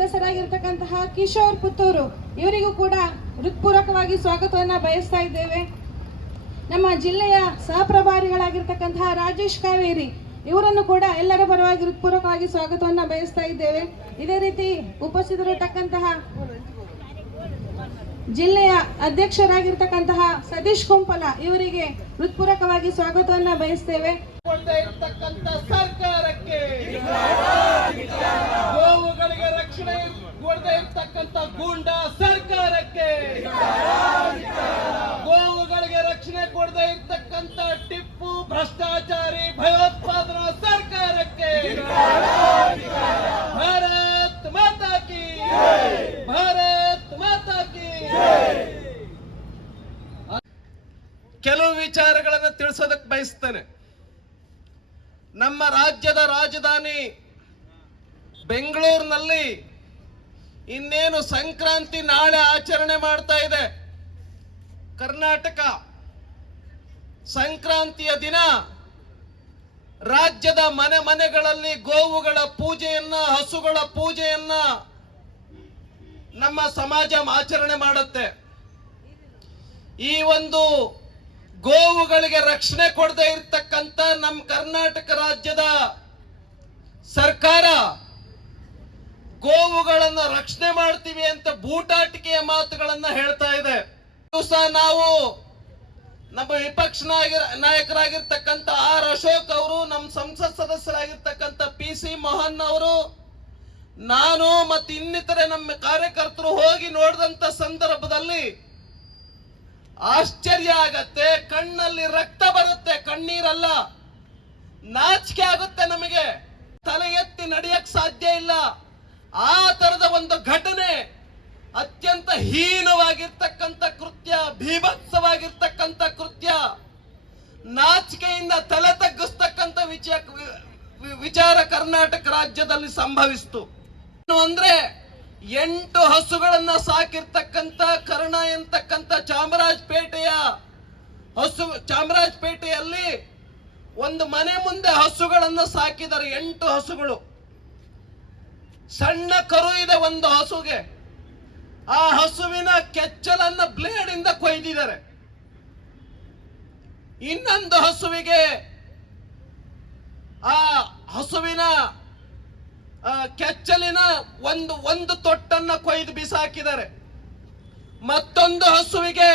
ಸದಸ್ಯರಾಗಿರ್ತಕ್ಕಂತಹ ಕಿಶೋರ್ ಪುತ್ತೂರು ಇವರಿಗೂ ಕೂಡ ಹೃತ್ಪೂರ್ವಕವಾಗಿ ಸ್ವಾಗತವನ್ನ ಬಯಸ್ತಾ ಇದ್ದೇವೆ. ನಮ್ಮ ಜಿಲ್ಲೆಯ ಸಹಪ್ರಭಾರಿಗಳಾಗಿರ್ತಕ್ಕಂತಹ ರಾಜೇಶ್ ಕಾವೇರಿ ಇವರನ್ನು ಕೂಡ ಎಲ್ಲರ ಪರವಾಗಿ ಹೃತ್ಪೂರ್ವಕವಾಗಿ ಸ್ವಾಗತವನ್ನ ಬಯಸ್ತಾ ಇದ್ದೇವೆ. ಇದೇ ರೀತಿ ಉಪಸ್ಥಿತರಿರತಕ್ಕಂತಹ ಜಿಲ್ಲೆಯ ಅಧ್ಯಕ್ಷರಾಗಿರ್ತಕ್ಕಂತಹ ಸತೀಶ್ ಕುಂಪಲ ಇವರಿಗೆ ಹೃತ್ಪೂರ್ವಕವಾಗಿ ಸ್ವಾಗತವನ್ನ ಬಯಸ್ತೇವೆ. ಸರ್ಕಾರಕ್ಕೆ ಗೋವುಗಳಿಗೆ ರಕ್ಷಣೆ ಕೊಡದೇ ಇರ್ತಕ್ಕಂಥ ಗೂಂಡಾ ಸರ್ಕಾರಕ್ಕೆ, ಗೋವುಗಳಿಗೆ ರಕ್ಷಣೆ ಕೊಡದೇ ಇರ್ತಕ್ಕಂಥ ಟಿಪ್ಪು ಭ್ರಷ್ಟಾಚಾರಿ ಭಯೋತ್ಪಾದನಾ ಸರ್ಕಾರಕ್ಕೆ ಭಾರತ್ ಮಾತಾ ಕಿ, ಭಾರತ್ ಮಾತಾ ಕಿ. ಕೆಲವು ವಿಚಾರಗಳನ್ನು ತಿಳಿಸೋದಕ್ಕೆ ಬಯಸ್ತೇನೆ. ನಮ್ಮ ರಾಜ್ಯದ ರಾಜಧಾನಿ ಬೆಂಗಳೂರಿನಲ್ಲಿ ಇನ್ನೇನು ಸಂಕ್ರಾಂತಿ ನಾಳೆ ಆಚರಣೆ ಮಾಡ್ತಾ ಇದೆ ಕರ್ನಾಟಕ. ಸಂಕ್ರಾಂತಿಯ ದಿನ ರಾಜ್ಯದ ಮನೆ ಮನೆಗಳಲ್ಲಿ ಗೋವುಗಳ ಪೂಜೆಯನ್ನ, ಹಸುಗಳ ಪೂಜೆಯನ್ನ ನಮ್ಮ ಸಮಾಜ ಆಚರಣೆ ಮಾಡುತ್ತೆ. ಈ ಒಂದು ಗೋವುಗಳಿಗೆ ರಕ್ಷಣೆ ಕೊಡದೇ ಇರ್ತಕ್ಕಂಥ ನಮ್ಮ ಕರ್ನಾಟಕ ರಾಜ್ಯದ ಸರ್ಕಾರ ಗೋವುಗಳನ್ನ ರಕ್ಷಣೆ ಮಾಡ್ತೀವಿ ಅಂತ ಬೂಟಾಟಿಕೆಯ ಮಾತುಗಳನ್ನ ಹೇಳ್ತಾ ಇದೆ. ದಿವಸ ನಾವು ನಮ್ಮ ವಿಪಕ್ಷ ನಾಯಕರಾಗಿರ್ತಕ್ಕಂಥ ಆರ್ ಅಶೋಕ್ ಅವರು, ನಮ್ಮ ಸಂಸತ್ ಸದಸ್ಯರಾಗಿರ್ತಕ್ಕಂಥ PC ಮೋಹನ್ ಅವರು, ನಾನು ಮತ್ತು ಇನ್ನಿತರೆ ನಮ್ಮ ಕಾರ್ಯಕರ್ತರು ಹೋಗಿ ನೋಡಿದಂತ ಸಂದರ್ಭದಲ್ಲಿ ಆಶ್ಚರ್ಯ ಆಗತ್ತೆ. ಕಣ್ಣಲ್ಲಿ ರಕ್ತ ಬರುತ್ತೆ, ಕಣ್ಣೀರಲ್ಲ, ನಾಚಿಕೆ ಆಗುತ್ತೆ. ನಮಗೆ ತಲೆ ಎತ್ತಿ ನಡೆಯಕ್ ಸಾಧ್ಯ ಇಲ್ಲ. ಆ ತರದ ಒಂದು ಘಟನೆ, ಅತ್ಯಂತ ಹೀನವಾಗಿರ್ತಕ್ಕಂಥ ಕೃತ್ಯ, ಭೀಭತ್ಸವಾಗಿರ್ತಕ್ಕಂಥ ಕೃತ್ಯ, ನಾಚಿಕೆಯಿಂದ ತಲೆ ತಗ್ಗಿಸ್ತಕ್ಕಂಥ ವಿಚಾರ ಕರ್ನಾಟಕ ರಾಜ್ಯದಲ್ಲಿ ಸಂಭವಿಸಿತು. ಅಂದ್ರೆ 8 ಹಸುಗಳನ್ನ ಸಾಕಿರ್ತಕ್ಕಂಥ ಕರ್ಣ ಎಂತಕ್ಕಂಥ ಚಾಮರಾಜಪೇಟೆಯಲ್ಲಿ ಒಂದು ಮನೆ ಮುಂದೆ ಹಸುಗಳನ್ನ ಸಾಕಿದ್ದಾರೆ. 8 ಹಸುಗಳು. ಸಣ್ಣ ಕರು ಇದೆ ಒಂದು ಹಸುಗೆ. ಆ ಹಸುವಿನ ಕೆಚ್ಚಲನ್ನ ಬ್ಲೇಡ್ ಇಂದ ಕೊಯ್ದಿದ್ದಾರೆ. ಇನ್ನೊಂದು ಹಸುವಿಗೆ ಆ ಹಸುವಿನ ಕೆಚ್ಚಲಿನ ಒಂದು ತೊಟ್ಟನ್ನ ಕೊಯ್ದು ಬಿಸಾಕಿದ್ದಾರೆ. ಮತ್ತೊಂದು ಹಸುವಿಗೆ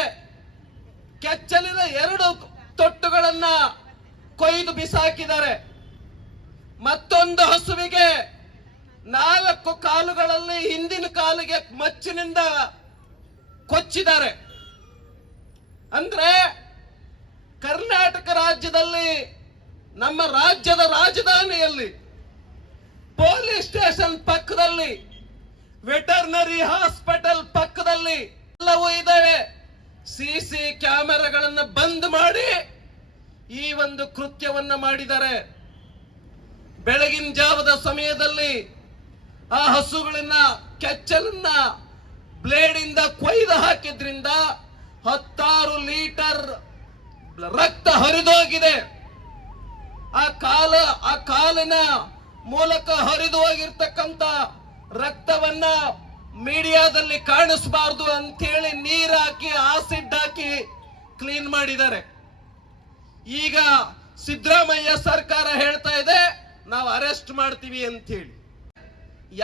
ಕೆಚ್ಚಲಿನ 2 ತೊಟ್ಟುಗಳನ್ನ ಕೊಯ್ದು ಬಿಸಾಕಿದ್ದಾರೆ. ಮತ್ತೊಂದು ಹಸುವಿಗೆ 4 ಕಾಲುಗಳಲ್ಲಿ ಹಿಂದಿನ ಕಾಲಿಗೆ ಮಚ್ಚಿನಿಂದ ಕೊಚ್ಚಿದ್ದಾರೆ. ಅಂದ್ರೆ ಕರ್ನಾಟಕ ರಾಜ್ಯದಲ್ಲಿ, ನಮ್ಮ ರಾಜ್ಯದ ರಾಜಧಾನಿಯಲ್ಲಿ, ಪೊಲೀಸ್ ಸ್ಟೇಷನ್ ಪಕ್ಕದಲ್ಲಿ, ವೆಟರ್ನರಿ ಹಾಸ್ಪಿಟಲ್ ಪಕ್ಕದಲ್ಲಿ ಎಲ್ಲವೂ ಇದ್ದಾವೆ. CC ಕ್ಯಾಮೆರಾಗಳನ್ನ ಬಂದ್ ಮಾಡಿ ಈ ಒಂದು ಕೃತ್ಯವನ್ನ ಮಾಡಿದ್ದಾರೆ. ಬೆಳಗಿನ ಜಾವದ ಸಮಯದಲ್ಲಿ ಆ ಹಸುಗಳನ್ನ ಕೆಚ್ಚಲನ್ನ ಬ್ಲೇಡ್ ಇಂದ ಕೊಯ್ದು ಹಾಕಿದ್ರಿಂದ 16 ಲೀಟರ್ ರಕ್ತ ಹರಿದೋಗಿದೆ. ಆ ಕಾಲಿನ ಮೂಲಕ ಹರಿದು ಹೋಗಿರ್ತಕ್ಕಂಥ ರಕ್ತವನ್ನ ಮೀಡಿಯಾದಲ್ಲಿ ಕಾಣಿಸಬಾರದು ಅಂತೇಳಿ ನೀರು ಹಾಕಿ, ಆಸಿಡ್ ಹಾಕಿ ಕ್ಲೀನ್ ಮಾಡಿದ್ದಾರೆ. ಈಗ ಸಿದ್ದರಾಮಯ್ಯ ಸರ್ಕಾರ ಹೇಳ್ತಾ ಇದೆ ನಾವು ಅರೆಸ್ಟ್ ಮಾಡ್ತೀವಿ ಅಂತ ಹೇಳಿ.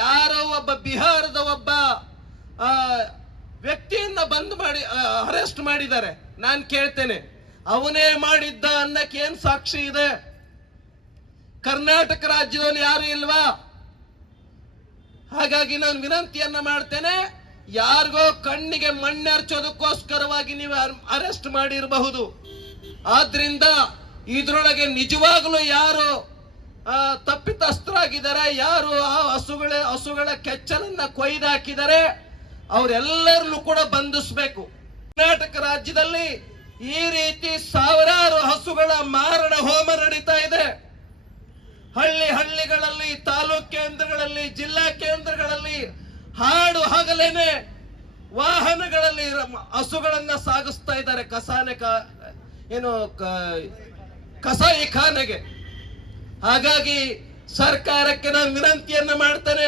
ಯಾರೋ ಒಬ್ಬ ಬಿಹಾರದ ಒಬ್ಬ ವ್ಯಕ್ತಿಯನ್ನ ಬಂದ್ ಮಾಡಿ ಅರೆಸ್ಟ್ ಮಾಡಿದ್ದಾರೆ. ನಾನು ಕೇಳ್ತೇನೆ, ಅವನೇ ಮಾಡಿದ್ದ ಅನ್ನಕ್ಕೆ ಏನ್ ಸಾಕ್ಷಿ ಇದೆ? ಕರ್ನಾಟಕ ರಾಜ್ಯದಲ್ಲಿ ಯಾರು ಇಲ್ವಾ? ಹಾಗಾಗಿ ನಾನು ವಿನಂತಿಯನ್ನ ಮಾಡ್ತೇನೆ, ಯಾರಿಗೋ ಕಣ್ಣಿಗೆ ಮಣ್ಣೆರ್ಚೋದಕ್ಕೋಸ್ಕರವಾಗಿ ನೀವು ಅರೆಸ್ಟ್ ಮಾಡಿರಬಹುದು. ಆದ್ರಿಂದ ಇದ್ರೊಳಗೆ ನಿಜವಾಗ್ಲೂ ಯಾರು ತಪ್ಪಿತಸ್ಥರಾಗಿದ್ದಾರೆ, ಯಾರು ಆ ಹಸುಗಳ ಕೆಚ್ಚಲನ್ನ ಕೊಯ್ದಾಕಿದ್ದಾರೆ, ಅವರೆಲ್ಲರನ್ನು ಕೂಡ ಬಂಧಿಸಬೇಕು. ಕರ್ನಾಟಕ ರಾಜ್ಯದಲ್ಲಿ ಈ ರೀತಿ ಸಾವಿರಾರು ಹಸುಗಳ ಮಾರಣ ಹೋಮ ನಡೀತಾ ಇದೆ. ಹಳ್ಳಿಗಳಲ್ಲಿ, ತಾಲೂಕ್ ಕೇಂದ್ರಗಳಲ್ಲಿ, ಜಿಲ್ಲಾ ಕೇಂದ್ರಗಳಲ್ಲಿ ಹಾಡು ಹಗಲೇನೆ ವಾಹನಗಳಲ್ಲಿ ಹಸುಗಳನ್ನ ಸಾಗಿಸ್ತಾ ಇದ್ದಾರೆ ಕಸಾಯಿಖಾನೆಗೆ. ಹಾಗಾಗಿ ಸರ್ಕಾರಕ್ಕೆ ನಾನು ವಿನಂತಿಯನ್ನ ಮಾಡ್ತೇನೆ,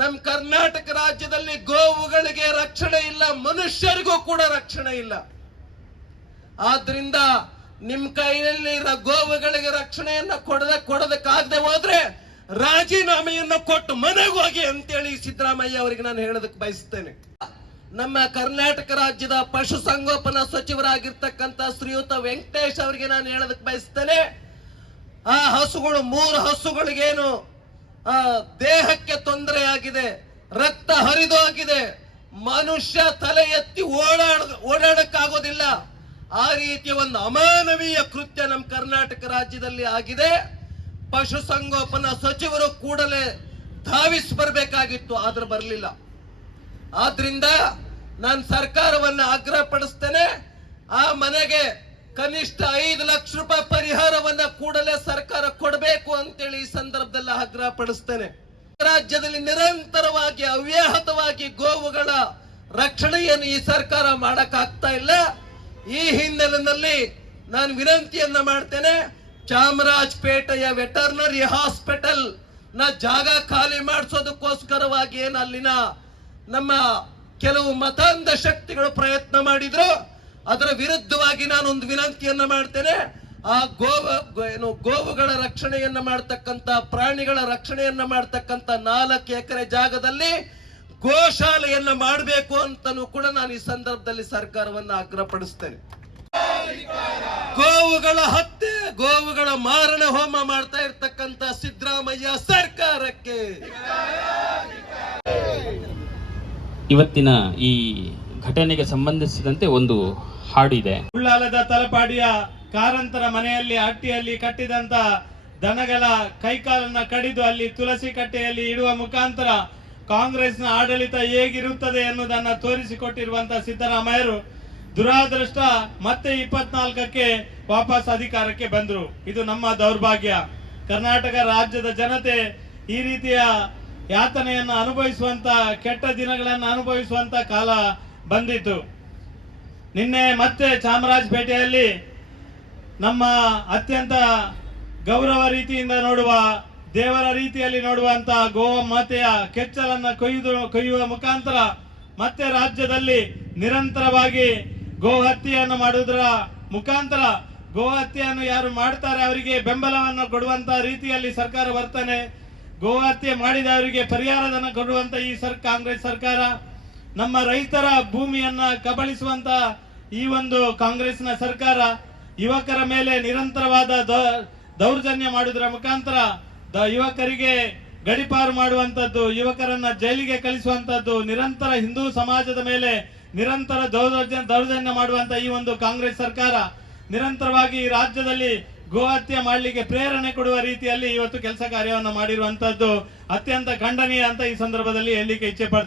ನಮ್ಮ ಕರ್ನಾಟಕ ರಾಜ್ಯದಲ್ಲಿ ಗೋವುಗಳಿಗೆ ರಕ್ಷಣೆ ಇಲ್ಲ, ಮನುಷ್ಯರಿಗೂ ಕೂಡ ರಕ್ಷಣೆ ಇಲ್ಲ. ಆದ್ರಿಂದ ನಿಮ್ ಕೈಯಲ್ಲಿ ಗೋವುಗಳಿಗೆ ರಕ್ಷಣೆಯನ್ನ ಕೊಡದಕ್ಕಾಗದೆ ಹೋದ್ರೆ ರಾಜೀನಾಮೆಯನ್ನ ಕೊಟ್ಟು ಮನೆಗೆ ಹೋಗಿ ಅಂತೇಳಿ ಸಿದ್ದರಾಮಯ್ಯ ಅವರಿಗೆ ನಾನು ಹೇಳೋದಕ್ಕೆ ಬಯಸ್ತೇನೆ. ನಮ್ಮ ಕರ್ನಾಟಕ ರಾಜ್ಯದ ಪಶುಸಂಗೋಪನಾ ಸಚಿವರಾಗಿರ್ತಕ್ಕಂಥ ಶ್ರೀಯುತ ವೆಂಕಟೇಶ್ ಅವರಿಗೆ ನಾನು ಹೇಳೋದಕ್ಕೆ ಬಯಸ್ತೇನೆ, ಆ ಹಸುಗಳು 3 ಹಸುಗಳಿಗೇನು ದೇಹಕ್ಕೆ ತೊಂದರೆ ಆಗಿದೆ, ರಕ್ತ ಹರಿದು ಆಗಿದೆ, ಮನುಷ್ಯ ತಲೆ ಎತ್ತಿ ಓಡಾಡಕ್ಕಾಗೋದಿಲ್ಲ. ಆ ರೀತಿಯ ಒಂದು ಅಮಾನವೀಯ ಕೃತ್ಯ ನಮ್ಮ ಕರ್ನಾಟಕ ರಾಜ್ಯದಲ್ಲಿ ಆಗಿದೆ. ಪಶುಸಂಗೋಪನಾ ಸಚಿವರು ಕೂಡಲೇ ಧಾವಿಸಿ ಬರಬೇಕಾಗಿತ್ತು, ಆದ್ರೆ ಬರಲಿಲ್ಲ. ಆದ್ರಿಂದ ನಾನು ಸರ್ಕಾರವನ್ನ ಆಗ್ರಹ ಪಡಿಸ್ತೇನೆ, ಆ ಮನೆಗೆ ಕನಿಷ್ಠ 5 ಲಕ್ಷ ರೂಪಾಯಿ ಪರಿಹಾರವನ್ನ ಕೂಡಲೇ ಸರ್ಕಾರ ಕೊಡಬೇಕು ಅಂತೇಳಿ ಈ ಸಂದರ್ಭದಲ್ಲಿ ಆಗ್ರಹ ಪಡಿಸ್ತೇನೆ. ರಾಜ್ಯದಲ್ಲಿ ನಿರಂತರವಾಗಿ ಅವ್ಯಾಹತವಾಗಿ ಗೋವುಗಳ ರಕ್ಷಣೆಯನ್ನು ಈ ಸರ್ಕಾರ ಮಾಡಕ್ಕಾಗ್ತಾ ಇಲ್ಲ. ಈ ಹಿನ್ನೆಲೆಯಲ್ಲಿ ನಾನು ವಿನಂತಿಯನ್ನ ಮಾಡ್ತೇನೆ, ಚಾಮರಾಜಪೇಟೆಯ ವೆಟರ್ನರಿ ಹಾಸ್ಪಿಟಲ್ ನ ಜಾಗ ಖಾಲಿ ಮಾಡಿಸೋದಕ್ಕೋಸ್ಕರವಾಗಿ ಏನು ಅಲ್ಲಿನ ನಮ್ಮ ಕೆಲವು ಮತಾಂಧ ಶಕ್ತಿಗಳು ಪ್ರಯತ್ನ ಮಾಡಿದ್ರು, ಅದರ ವಿರುದ್ಧವಾಗಿ ನಾನೊಂದು ವಿನಂತಿಯನ್ನ ಮಾಡ್ತೇನೆ. ಆ ಗೋವುಗಳ ರಕ್ಷಣೆಯನ್ನ ಮಾಡ್ತಕ್ಕಂತ, ಪ್ರಾಣಿಗಳ ರಕ್ಷಣೆಯನ್ನ ಮಾಡ್ತಕ್ಕಂತ 4 ಎಕರೆ ಜಾಗದಲ್ಲಿ ಗೋಶಾಲೆಯನ್ನ ಮಾಡಬೇಕು ಅಂತನೂ ಕೂಡ ನಾನು ಈ ಸಂದರ್ಭದಲ್ಲಿ ಸರ್ಕಾರವನ್ನ ಆಗ್ರಹಪಡಿಸ್ತೇನೆ. ಗೋವುಗಳ ಹತ್ಯೆ, ಗೋವುಗಳ ಮಾರಣ ಹೋಮ ಮಾಡ್ತಾ ಇರ್ತಕ್ಕಂತ ಸಿದ್ದರಾಮಯ್ಯ ಸರ್ಕಾರಕ್ಕೆ ಇವತ್ತಿನ ಈ ಘಟನೆಗೆ ಸಂಬಂಧಿಸಿದಂತೆ ಒಂದು ಹಾಡಿದೆ. ಉಳ್ಳಾಲದ ತಲಪಾಡಿಯ ಕಾರಂತರ ಮನೆಯಲ್ಲಿ ಹಟ್ಟಿಯಲ್ಲಿ ಕಟ್ಟಿದಂತ ದನಗಳ ಕೈಕಾಲನ್ನ ಕಡಿದು ಅಲ್ಲಿ ತುಳಸಿ ಕಟ್ಟೆಯಲ್ಲಿ ಇಡುವ ಮುಖಾಂತರ ಕಾಂಗ್ರೆಸ್ನ ಆಡಳಿತ ಹೇಗಿರುತ್ತದೆ ಎನ್ನುವುದನ್ನು ತೋರಿಸಿಕೊಟ್ಟಿರುವಂತಹ ಸಿದ್ದರಾಮಯ್ಯರು ದುರಾದೃಷ್ಟ ಮತ್ತೆ 24ಕ್ಕೆ ವಾಪಸ್ ಅಧಿಕಾರಕ್ಕೆ ಬಂದರು. ಇದು ನಮ್ಮ ದೌರ್ಭಾಗ್ಯ. ಕರ್ನಾಟಕ ರಾಜ್ಯದ ಜನತೆ ಈ ರೀತಿಯ ಯಾತನೆಯನ್ನು ಅನುಭವಿಸುವಂತ, ಕೆಟ್ಟ ದಿನಗಳನ್ನು ಅನುಭವಿಸುವಂತ ಕಾಲ ಬಂದಿತ್ತು. ನಿನ್ನೆ ಮತ್ತೆ ಚಾಮರಾಜಪೇಟೆಯಲ್ಲಿ ನಮ್ಮ ಅತ್ಯಂತ ಗೌರವ ರೀತಿಯಿಂದ ನೋಡುವ, ದೇವರ ರೀತಿಯಲ್ಲಿ ನೋಡುವಂತ ಗೋ ಮಾತೆಯ ಕೆಚ್ಚಲನ್ನ ಕೊಯ್ಯುವ ಮುಖಾಂತರ ಮತ್ತೆ ರಾಜ್ಯದಲ್ಲಿ ನಿರಂತರವಾಗಿ ಗೋ ಹತ್ಯೆಯನ್ನು ಮಾಡುವುದರ ಮುಖಾಂತರ ಗೋ ಹತ್ಯೆಯನ್ನು ಯಾರು ಮಾಡ್ತಾರೆ ಅವರಿಗೆ ಬೆಂಬಲವನ್ನು ಕೊಡುವಂತ ರೀತಿಯಲ್ಲಿ ಸರ್ಕಾರ ವರ್ತನೆ, ಗೋ ಹತ್ಯೆ ಮಾಡಿದವರಿಗೆ ಪರಿಹಾರಧನ ಕೊಡುವಂತ ಈ ಕಾಂಗ್ರೆಸ್ ಸರ್ಕಾರ, ನಮ್ಮ ರೈತರ ಭೂಮಿಯನ್ನ ಕಬಳಿಸುವಂತ ಈ ಒಂದು ಕಾಂಗ್ರೆಸ್ನ ಸರ್ಕಾರ, ಯುವಕರ ಮೇಲೆ ನಿರಂತರವಾದ ದೌರ್ಜನ್ಯ ಮಾಡುವುದರ ಮುಖಾಂತರ ಯುವಕರಿಗೆ ಗಡಿಪಾರು ಮಾಡುವಂತದ್ದು, ಯುವಕರನ್ನ ಜೈಲಿಗೆ ಕಳಿಸುವಂತದ್ದು, ನಿರಂತರ ಹಿಂದೂ ಸಮಾಜದ ಮೇಲೆ ನಿರಂತರ ದೌರ್ಜನ್ಯ ಮಾಡುವಂತ ಈ ಒಂದು ಕಾಂಗ್ರೆಸ್ ಸರ್ಕಾರ ನಿರಂತರವಾಗಿ ರಾಜ್ಯದಲ್ಲಿ ಗೋ ಹತ್ಯೆ ಮಾಡಲಿಕ್ಕೆ ಪ್ರೇರಣೆ ಕೊಡುವ ರೀತಿಯಲ್ಲಿ ಇವತ್ತು ಕೆಲಸ ಕಾರ್ಯವನ್ನು ಮಾಡಿರುವಂತದ್ದು ಅತ್ಯಂತ ಖಂಡನೀಯ ಅಂತ ಈ ಸಂದರ್ಭದಲ್ಲಿ ಹೇಳಲಿಕ್ಕೆ ಇಚ್ಛೆ ಪಡ್ತೇನೆ.